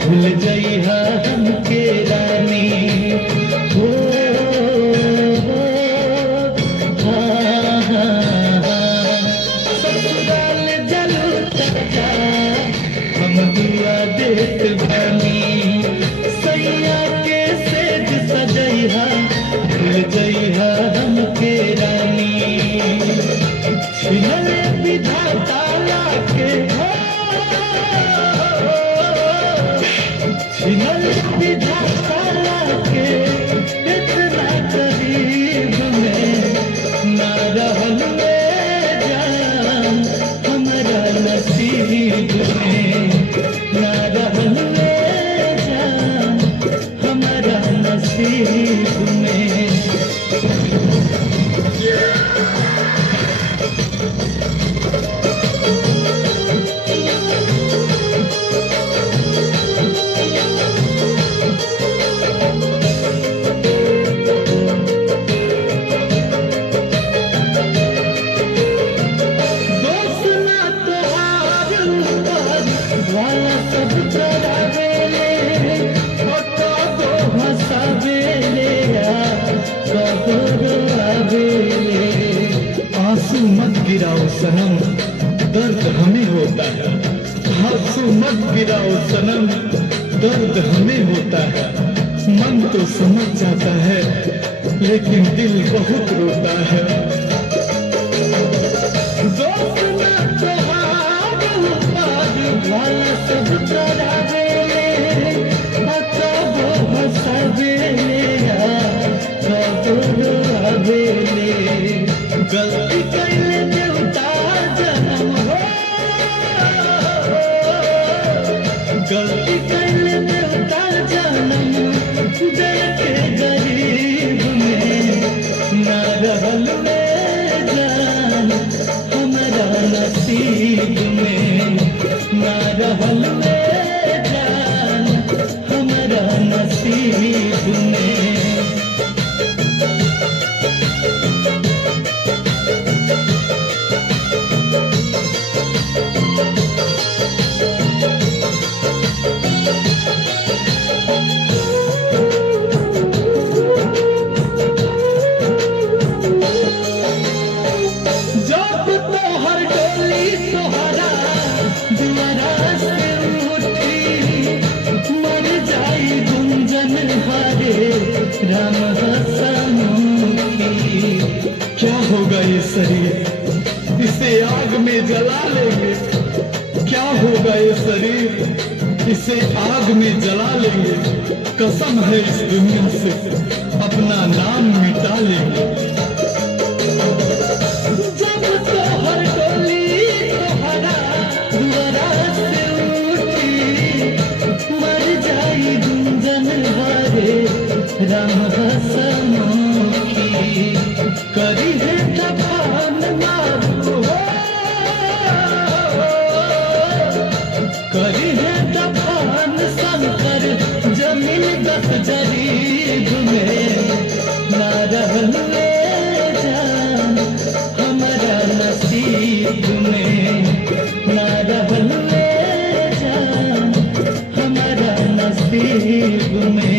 भूल जइहा हमके रानी हो, ससुराल जलता जा हम दुआ देत बानी सैया के सेज सजइहा भूल जइहा हमके रानी छिनल विधाता लाके छिनल विधाता लाके इतना करीब में ना रहल में जान हमारा नसीब में ना रहल में जान हमारा नसीब में। सब चरावेले कबो हंसावेले कबो रोआवेले। आंसू मत गिराओ सनम दर्द हमें होता है, आंसू मत गिराओ सनम दर्द हमें होता है। मन तो समझ जाता है लेकिन दिल बहुत रोता है। दोस्त ना सब चरावेले कबो हंसावेले कबो रोआवेले। गलती कैले देवता जन्म हो, गलती कैले देवता जन्म दे के गरीब में ना रहल में जान हमारा नसीब में ना रहल में जान हमारा नसीब में। जब तोहर डोली तोहरा दुआरा से उठी मर जाई गुंजन हरे राम हसमुखी। क्या होगा ये शरीर इसे आग में जला लेंगे, क्या होगा ये शरीर इसे आग में जला लेंगे। कसम है इस दुनिया से अपना नाम मिटा लेंगे। जब तोहर डोली तोहरा दुआरा से उठी मर जाई गुंजन हरे राम हसमुखी। करी है दफन मारू हो, करी है दफन शंकर जमीन दस जरीब में ना रहल में जान हमारा नसीब में ना रहल में जान हमारा नसीब में।